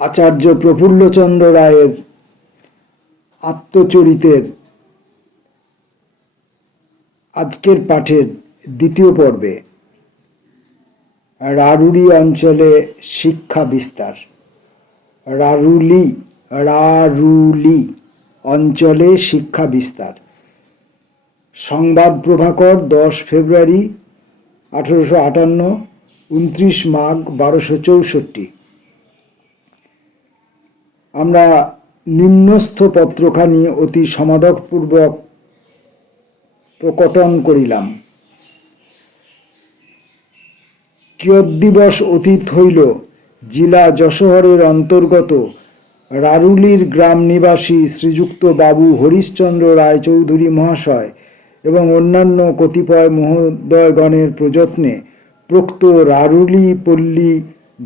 আচার্য প্রফুল্লচন্দ্র রায়ের আত্মচরিতের আজকের পাঠের দ্বিতীয় পর্বে রারুলি অঞ্চলে শিক্ষা বিস্তার। রারুলি অঞ্চলে শিক্ষা বিস্তার। সংবাদ প্রভাকর 10 ফেব্রুয়ারি 1858, 29 মাঘ 1264। আমরা নিম্নস্থ পত্রখানি অতি সমাদরপূর্বক প্রকটন করিলাম। কিয়দ্দিবস অতীত হইল, জেলা যশোহরের অন্তর্গত রারুলির গ্রাম নিবাসী শ্রীযুক্ত বাবু হরিশ্চন্দ্র রায়চৌধুরী মহাশয় এবং অন্যান্য কতিপয় মহোদয়গণের প্রযত্নে প্রোক্ত রারুলি পল্লী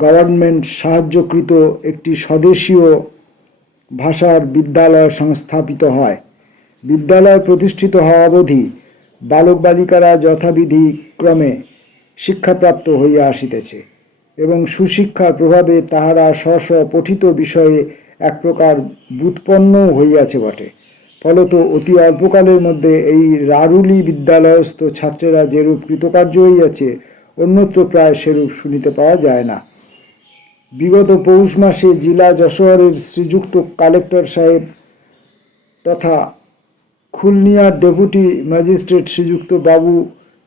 গভর্নমেন্ট সাহায্যকৃত একটি স্বদেশীয় ভাষার বিদ্যালয় সংস্থাপিত হয়। বিদ্যালয় প্রতিষ্ঠিত হওয়া অবধি বালক বালিকারা যথাবিধি ক্রমে শিক্ষাপ্রাপ্ত হইয়া আসিতেছে এবং সুশিক্ষার প্রভাবে তাহারা স্ব পঠিত বিষয়ে এক প্রকার ব্যুৎপন্নও হইয়াছে বটে। ফলত অতি অল্পকালের মধ্যে এই রারুলি বিদ্যালয়স্থ ছাত্রেরা যেরূপ কৃতকার্য হইয়াছে, অন্যত্র প্রায় সেরূপ শুনিতে পাওয়া যায় না। বিগত পৌষ মাসে জেলা যশোহরের শ্রীযুক্ত কালেক্টর সাহেব তথা খুলনিয়ার ডেপুটি ম্যাজিস্ট্রেট শ্রীযুক্ত বাবু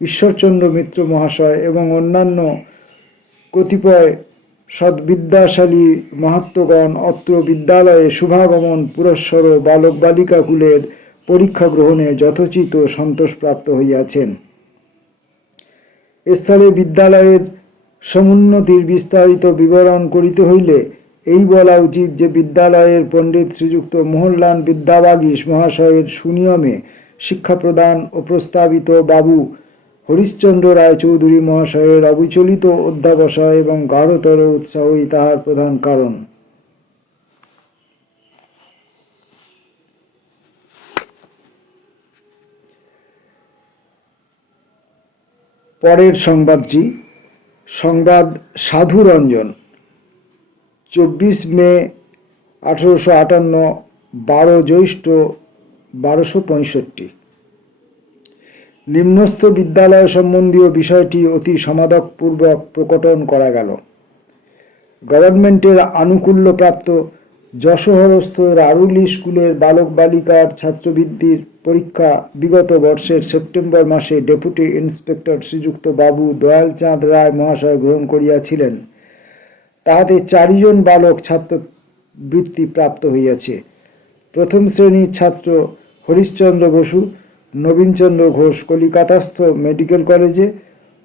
ঈশ্বরচন্দ্র মিত্র মহাশয় এবং অন্যান্য কতিপয় সদ্বিদ্যাশালী মাহাত্মগণ অত্র বিদ্যালয়ে শুভাগমন পুরস্সর বালক বালিকাকুলের পরীক্ষা গ্রহণে যথোচিত সন্তোষপ্রাপ্ত হইয়াছেন। স্থলে বিদ্যালয়ের সমুন্নতির বিস্তারিত বিবরণ করিতে হইলে এই বলা উচিত যে বিদ্যালয়ের পণ্ডিত শ্রীযুক্ত মোহনলাল বিদ্যাবাগীশ মহাশয়ের সুনিয়মে শিক্ষা প্রদান ও প্রস্তাবিত বাবু হরিশ্চন্দ্র রায়চৌধুরী মহাশয়ের অবিচলিত অধ্যাবসায় এবং গাঢ়তর উৎসাহই তাহার প্রধান কারণ। পরের সংবাদটি সংবাদ সাধুরঞ্জন, 24 মে 1858, 12 জ্যৈষ্ঠ 1265। নিম্নস্থ বিদ্যালয় সম্বন্ধীয় বিষয়টি অতি সমাদরপূর্বক প্রকটন করা গেল। গভর্নমেন্টের আনুকূল্যপ্রাপ্ত যশোহরস্থ রারুলি স্কুলের বালক বালিকার ছাত্রবৃত্তির পরীক্ষা বিগত বর্ষের সেপ্টেম্বর মাসে ডেপুটি ইন্সপেক্টর শ্রীযুক্ত বাবু দয়ালচাঁদ রায় মহাশয় গ্রহণ করিয়াছিলেন। তাহাতে 4 জন বালক ছাত্রবৃত্তি প্রাপ্ত হইয়াছে। প্রথম শ্রেণীর ছাত্র হরিশ্চন্দ্র বসু, নবীনচন্দ্র ঘোষ কলিকাতাস্থ মেডিকেল কলেজে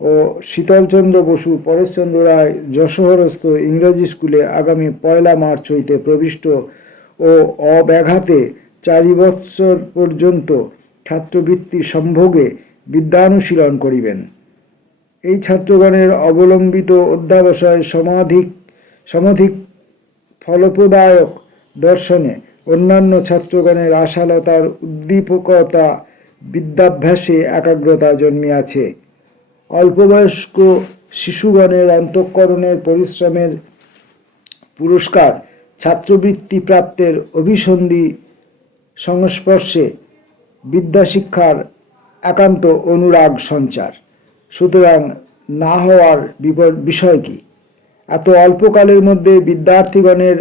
ও শীতলচন্দ্র বসু পরেশচন্দ্র রায় যশোহরস্থ ইংরাজি স্কুলে আগামী 1 মার্চ হইতে প্রবিষ্ট ও অব্যাঘাতে 4 বৎসর পর্যন্ত ছাত্রবৃত্তি সম্ভোগে বিদ্যানুশীলন করিবেন। এই ছাত্রগণের অবলম্বিত অধ্যাবসায় সমধিক ফলপ্রদায়ক দর্শনে অন্যান্য ছাত্রগণের আশালতার উদ্দীপকতা বিদ্যাভ্যাসে একাগ্রতা জন্মিয়াছে। অল্পবয়স্ক শিশুগণের অন্তঃকরণের পরিশ্রমের পুরস্কার ছাত্রবৃত্তি প্রাপ্তের অভিসন্ধি সংস্পর্শে বিদ্যাশিক্ষার একান্ত অনুরাগ সঞ্চার। সুতরাং না হওয়ার বিষয় কি? এত অল্পকালের মধ্যে বিদ্যার্থীগণের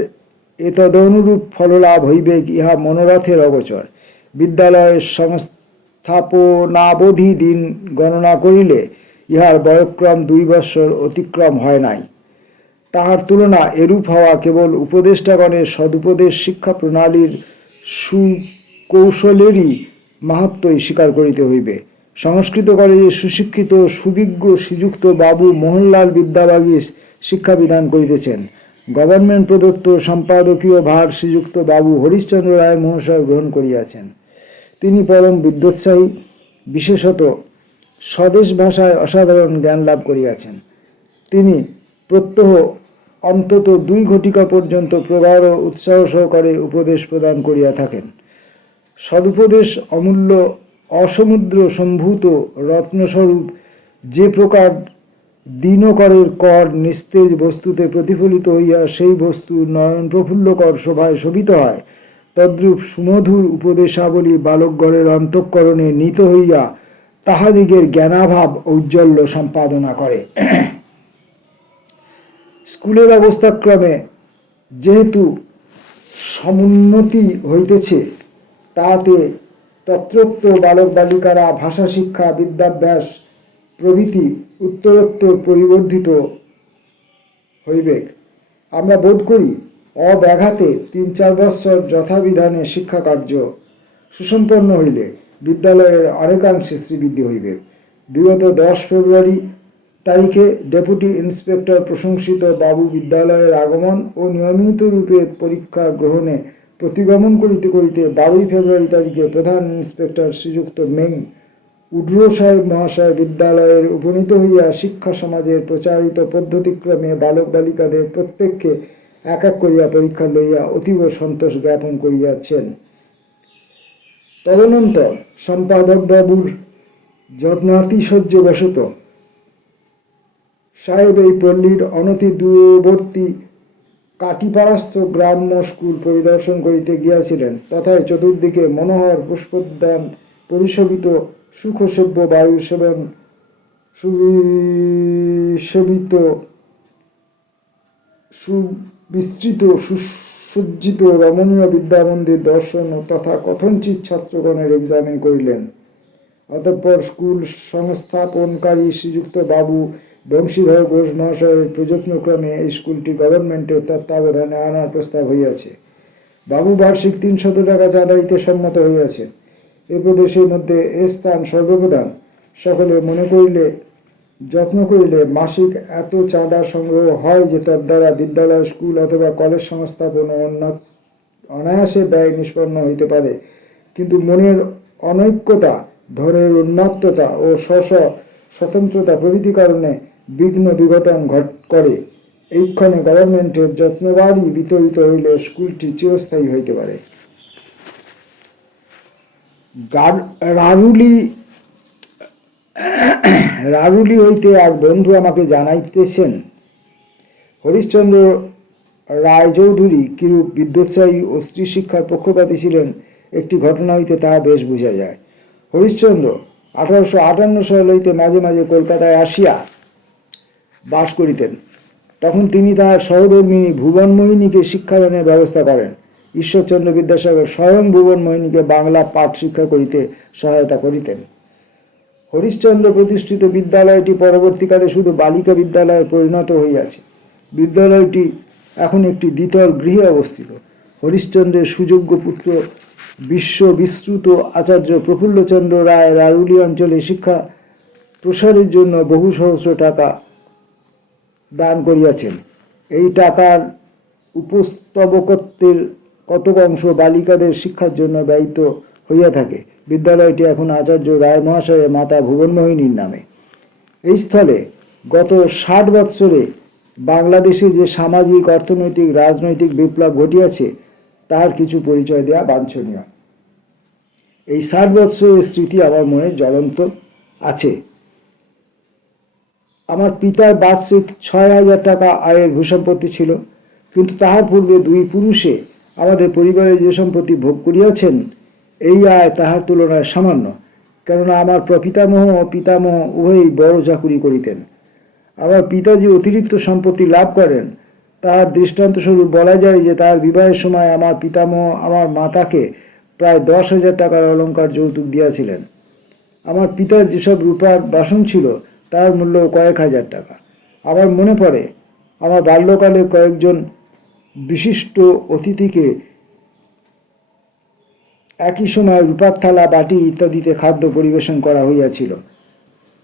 এতদনুরূপ ফললাভ হইবে ইহা মনোরথের অগোচর। বিদ্যালয়ের সংস্থাপনাবধি দিন গণনা করিলে ইহার বয়ঃক্রম 2 বৎসর অতিক্রম হয় নাই। তাহার তুলনা এরূপ হওয়া কেবল উপদেষ্টাগণের সদুপদেশ শিক্ষা প্রণালীর সুকৌশলেরই মাহাত্ম্যই স্বীকার করিতে হইবে। সংস্কৃত কলেজে সুশিক্ষিত সুবিজ্ঞ শ্রীযুক্ত বাবু মোহনলাল বিদ্যাবাগীশ শিক্ষাবিধান করিতেছেন। গভর্নমেন্ট প্রদত্ত সম্পাদকীয় ভার শ্রীযুক্ত বাবু হরিশ্চন্দ্র রায় মহাশয় গ্রহণ করিয়াছেন। তিনি পরম বিদ্যোৎসাহী, বিশেষত স্বদেশ ভাষায় অসাধারণ জ্ঞান লাভ করিয়াছেন। তিনি প্রত্যহ অন্তত 2 ঘটিকা পর্যন্ত প্রগাঢ় উৎসাহ সহকারে উপদেশ প্রদান করিয়া থাকেন। সদুপদেশ অমূল্য অসমুদ্র সম্ভূত রত্নস্বরূপ, যে প্রকার দিনকরের কর নিস্তেজ বস্তুতে প্রতিফলিত হইয়া সেই বস্তু নয়ন প্রফুল্লকর শোভায় শোভিত হয়, তদ্রূপ সুমধুর উপদেশাবলী বালকগণের অন্তঃকরণে নীত হইয়া তাহাদিগের জ্ঞানাভাব ঔজ্জ্বল্য সম্পাদনা করে। স্কুলের অবস্থাক্রমে যেহেতু সমুন্নতি হইতেছে, তাহাতে তত্রত্য বালক বালিকারা ভাষা শিক্ষা, বিদ্যাভ্যাস প্রভৃতি উত্তরোত্তর পরিবর্ধিত হইবে। আমরা বোধ করি অব্যাঘাতে ৩-৪ বৎসর যথাবিধানে শিক্ষাকার্য সুসম্পন্ন হইলে বিদ্যালয়ের অনেকাংশে শ্রীবৃদ্ধি হইবে। বিগত 10 ফেব্রুয়ারি তারিখে ডেপুটি ইন্সপেক্টর প্রশংসিত বাবু বিদ্যালয়ের আগমন ও নিয়মিত রূপে পরীক্ষা গ্রহণে প্রতিগমন করিতে করিতে 12 ফেব্রুয়ারি তারিখে প্রধান ইন্সপেক্টর শ্রীযুক্ত মেং উড্র সাহেব মহাশয় বিদ্যালয়ের উপনীত হইয়া শিক্ষা সমাজের প্রচারিত পদ্ধতিক্রমে বালক বালিকাদের প্রত্যেককে এক এক করিয়া পরীক্ষা লইয়া অতীব সন্তোষ জ্ঞাপন করিয়াছেন। তদনন্তর সম্পাদক বাবুর যত্নাতিশয্যবশত সাহেব এই পল্লীর অনতি দূরবর্তী কাটিপাড়াস্থ গ্রাম্য স্কুল পরিদর্শন করিতে গিয়াছিলেন। তথায় চতুর্দিকে মনোহর পুষ্পোদ্যান পরিশোভিত, সুখসেব্য বায়ু সেবন সুবিসেবিত, সুবিস্তৃত সুসজ্জিত রমণীয় বিদ্যামন্দির দর্শন তথা কথঞ্চিত ছাত্রগণের এক্সামিন করিলেন। অতঃপর স্কুল সংস্থাপনকারী শ্রীযুক্ত বাবু বংশীধর ঘোষ মহাশয়ের প্রযত্নক্রমে এই স্কুলটি গভর্নমেন্টের তত্ত্বাবধানে আনার প্রস্তাব হইয়াছে। বাবু বার্ষিক ৩০০ টাকা চাঁদাইতে সম্মত হইয়াছেন। এ প্রদেশের মধ্যে এ স্থান সর্বপ্রধান। সকলে মনে করিলে, যত্ন করিলে মাসিক এত চাঁদা সংগ্রহ হয় যে তদ্বারা বিদ্যালয়, স্কুল অথবা কলেজ সংস্থাপন অনায়াসে ব্যয় নিষ্পন্ন হইতে পারে। কিন্তু মনের অনৈক্যতা, ধনের উন্মাত্ততা ও স্বতন্ত্রতা প্রভৃতি কারণে বিঘ্ন বিঘটন করে। এইক্ষণে গভর্নমেন্টের যত্নবাড়ি বিতরিত হইলে স্কুলটি চিরস্থায়ী হইতে পারে। রারুলি হইতে এক বন্ধু আমাকে জানাইতেছেন, হরিশ্চন্দ্র রায়চৌধুরী কিরূপ বিদ্যোৎসাহী ও স্ত্রী শিক্ষার পক্ষপাতী ছিলেন একটি ঘটনা হইতে তাহা বেশ বোঝা যায়। হরিশ্চন্দ্র 1858 সাল হইতে মাঝে মাঝে কলকাতায় আসিয়া বাস করিতেন। তখন তিনি তাহার সহধর্মিণী ভুবনমোহিনীকে শিক্ষাদানের ব্যবস্থা করেন। ঈশ্বরচন্দ্র বিদ্যাসাগর স্বয়ং ভুবনমোহিনীকে বাংলা পাঠ শিক্ষা করিতে সহায়তা করিতেন। হরিশ্চন্দ্র প্রতিষ্ঠিত বিদ্যালয়টি পরবর্তীকালে শুধু বালিকা বিদ্যালয়ে পরিণত হইয়াছে। বিদ্যালয়টি এখন একটি দ্বিতল গৃহে অবস্থিত। হরিশ্চন্দ্রের সুযোগ্য পুত্র বিশ্ববিশ্রুত আচার্য প্রফুল্লচন্দ্র রায় রারুলি অঞ্চলে শিক্ষা প্রসারের জন্য বহু সহস্র টাকা দান করিয়াছেন। এই টাকার উপস্তবকত্বের কতক অংশ বালিকাদের শিক্ষার জন্য ব্যয়িত হইয়া থাকে। বিদ্যালয়টি এখন আচার্য রায় মহাশয়ের মাতা ভুবনমোহিনীর নামে। এই স্থলে গত 60 বৎসরে বাংলাদেশে যে সামাজিক, অর্থনৈতিক, রাজনৈতিক বিপ্লব ঘটিয়াছে তার কিছু পরিচয় দেওয়া বাঞ্ছনীয়। এই 60 বৎসরের স্মৃতি আমার মনে জ্বলন্ত আছে। আমার পিতার বার্ষিক 6000 টাকা আয়ের ভূসম্পত্তি ছিল, কিন্তু তাহার পূর্বে 2 পুরুষে আমাদের পরিবারে যে সম্পত্তি ভোগ করিয়াছেন, এই আয় তাহার তুলনায় সামান্য। কেননা আমার প্রপিতামহ ও পিতামহ উভয়ই বড় চাকুরি করিতেন। আমার পিতা যে অতিরিক্ত সম্পত্তি লাভ করেন তার দৃষ্টান্তস্বরূপ বলা যায় যে তার বিবাহের সময় আমার পিতামহ আমার মাতাকে প্রায় 10,000 টাকার অলঙ্কার যৌতুক দিয়াছিলেন। আমার পিতার যেসব রূপার বাসন ছিল তার মূল্য কয়েক হাজার টাকা। আমার মনে পড়ে, আমার বাল্যকালে কয়েকজন বিশিষ্ট অতিথিকে একই সময় রূপার থালা, বাটি ইত্যাদিতে খাদ্য পরিবেশন করা হইয়াছিল।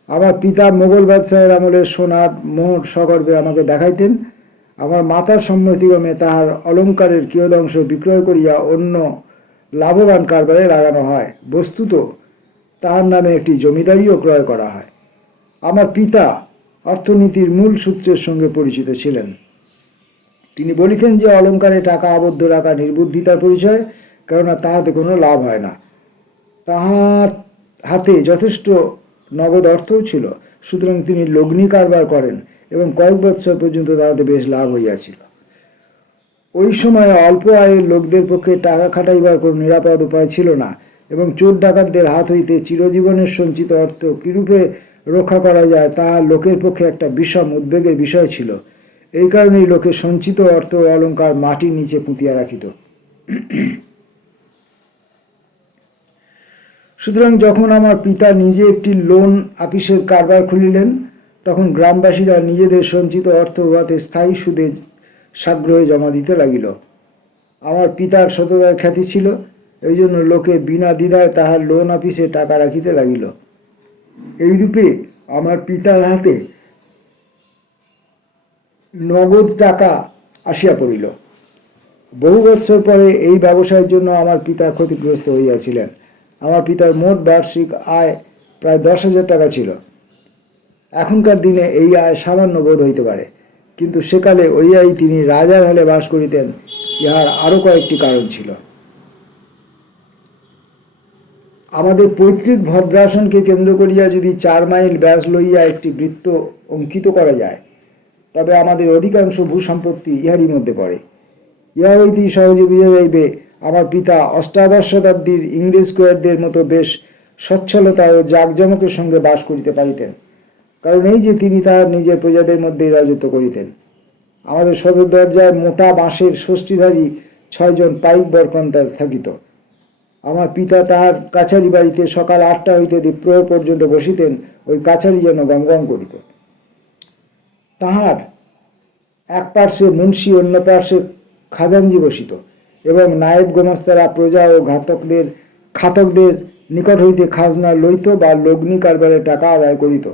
আমার পিতা মোগল বাদশাহের আমলের সোনার মোহর সগর্বে আমাকে দেখাইতেন। আমার মাতার সম্মতিক্রমে তাহার অলঙ্কারের কিয়দংশ বিক্রয় করিয়া অন্য লাভবান কারবারে লাগানো হয়। বস্তুত তাহার নামে একটি জমিদারিও ক্রয় করা হয়। আমার পিতা অর্থনীতির মূল সূত্রের সঙ্গে পরিচিত ছিলেন। তিনি বলিতেন যে অলঙ্কারে টাকা আবদ্ধ রাখা নির্বুদ্ধিতার পরিচয়, কেননা তাহাতে কোনো লাভ হয় না। তাহার হাতে যথেষ্ট নগদ অর্থও ছিল। সুতরাং তিনি লগ্নি কারবার করেন এবং কয়েক বৎসর পর্যন্ত তাহাতে বেশ লাভ হইয়াছিল। ওই সময় অল্প আয়ের লোকদের পক্ষে টাকা খাটাইবার কোনো নিরাপদ উপায় ছিল না এবং চোর ডাকাতদের হাত হইতে চিরজীবনের সঞ্চিত অর্থ কিরূপে রক্ষা করা যায় তাহা লোকের পক্ষে একটা বিষম উদ্বেগের বিষয় ছিল। এই কারণেই লোকে সঞ্চিত অর্থ ও অলঙ্কার মাটির নিচে পুঁতিয়া রাখিত। সুতরাং যখন আমার পিতা নিজে একটি লোন আপিসের কারবার খুলিলেন, তখন গ্রামবাসীরা নিজেদের সঞ্চিত অর্থ উহাতে স্থায়ী সুদে সাগ্রহে জমা দিতে লাগিল। আমার পিতার সততার খ্যাতি ছিল, এই জন্য লোকে বিনা দ্বিধায় তাহার লোন আপিসে টাকা রাখিতে লাগিল। এইরূপে আমার পিতার হাতে নগদ টাকা আসিয়া পড়িল। বহু বৎসর পরে এই ব্যবসায়ের জন্য আমার পিতা ক্ষতিগ্রস্ত হইয়াছিলেন। আমার পিতার মোট বার্ষিক আয় প্রায় 10,000 টাকা ছিল। এখনকার দিনে এই আয় সামান্য বোধ হইতে পারে, কিন্তু সেকালে ওই আয় তিনি রাজার হালে বাস করিতেন। ইহার আরও কয়েকটি কারণ ছিল। আমাদের পৈতৃক ভদ্রাসনকে কেন্দ্র করিয়া যদি 4 মাইল ব্যাস লইয়া একটি বৃত্ত অঙ্কিত করা যায়, তবে আমাদের অধিকাংশ ভূসম্পত্তি ইহারই মধ্যে পড়ে। ইহা হইতেই সহজে বুঝা যাইবে আমার পিতা অষ্টাদশ শতাব্দীর ইংরেজ স্কোয়ারদের মতো বেশ সচ্ছলতা ও জাঁকজমকের সঙ্গে বাস করিতে পারিতেন, কারণ এই যে তিনি তাহার নিজের প্রজাদের মধ্যেই রাজত্ব করিতেন। আমাদের সদর দরজায় মোটা বাঁশের ষষ্ঠীধারী 6 জন পাইক বরকন্দাজ থাকিত। আমার পিতা তাহার কাছারি বাড়িতে সকাল 8টা হইতে দ্বীপ্রহর পর্যন্ত বসিতেন, ওই কাছারি যেন গমগম করিত। তাহার এক পার্শ্বে মুন্সি, অন্য পার্শ্বে খাজাঞ্জি বসিত এবং নায়েব গোমস্তারা প্রজা ও খাতকদের নিকট হইতে খাজনা লইত বা লগ্নি কারবারে টাকা আদায় করিত।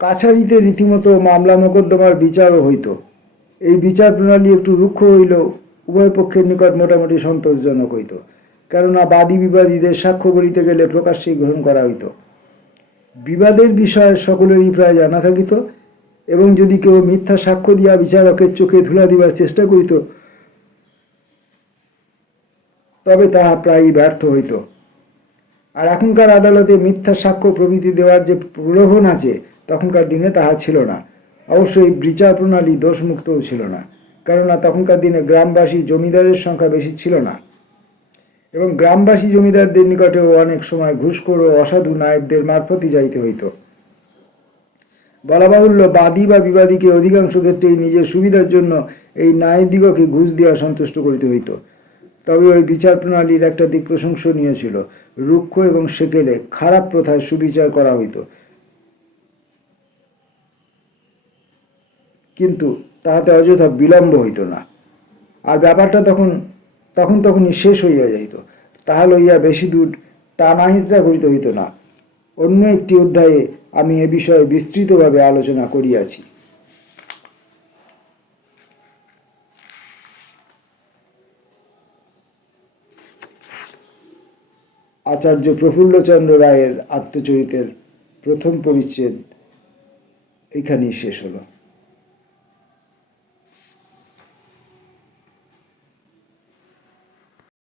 কাছারিতে রীতিমতো মামলা মোকদ্দমার বিচারও হইত। এই বিচার প্রণালী একটু রুক্ষ হইলেও উভয় পক্ষের নিকট মোটামুটি সন্তোষজনক হইত, কেননা বাদী বিবাদীদের সাক্ষ্য বলিতে গেলে প্রকাশ্যেই গ্রহণ করা হইত। বিবাদের বিষয় সকলেরই প্রায় জানা থাকিত এবং যদি কেউ মিথ্যা সাক্ষ্য দিয়া বিচারকের চোখে ধুলা দিবার চেষ্টা করিত, তবে তাহা প্রায়ই ব্যর্থ হইত। আর এখনকার আদালতে মিথ্যা সাক্ষ্য প্রভৃতি দেওয়ার যে প্রলোভন আছে, তখনকার দিনে তাহা ছিল না। অবশ্যই বিচার প্রণালী দোষমুক্তও ছিল না, কেননা তখনকার দিনে গ্রামবাসী জমিদারের সংখ্যা বেশি ছিল না এবং গ্রামবাসী জমিদারদের নিকটেও অনেক সময় ঘুষখোর ও অসাধু নায়েবদের মারফতই যাইতে হইত। বলা বাহুল্য, বাদী বা বিবাদীকে অধিকাংশ ক্ষেত্রেই নিজের সুবিধার জন্য এই নায়েবদিগকে ঘুষ দেওয়া সন্তুষ্ট করিতে হইত। তবে ওই বিচার প্রণালীর একটা দিক প্রশংসনীয় ছিল। রুক্ষ এবং সেকেলে খারাপ প্রথায় সুবিচার করা হইত, কিন্তু তাহাতে অযথা বিলম্ব হইত না, আর ব্যাপারটা তখনই শেষ হইয়া যাইত। তাহা লইয়া বেশি দূর টানা হিঁচড়া করিতে হইত না। অন্য একটি অধ্যায়ে আমি এ বিষয়ে বিস্তৃতভাবে আলোচনা করিয়াছি। আচার্য প্রফুল্লচন্দ্র রায়ের আত্মচরিতের প্রথম পরিচ্ছেদ এখানেই শেষ হলো।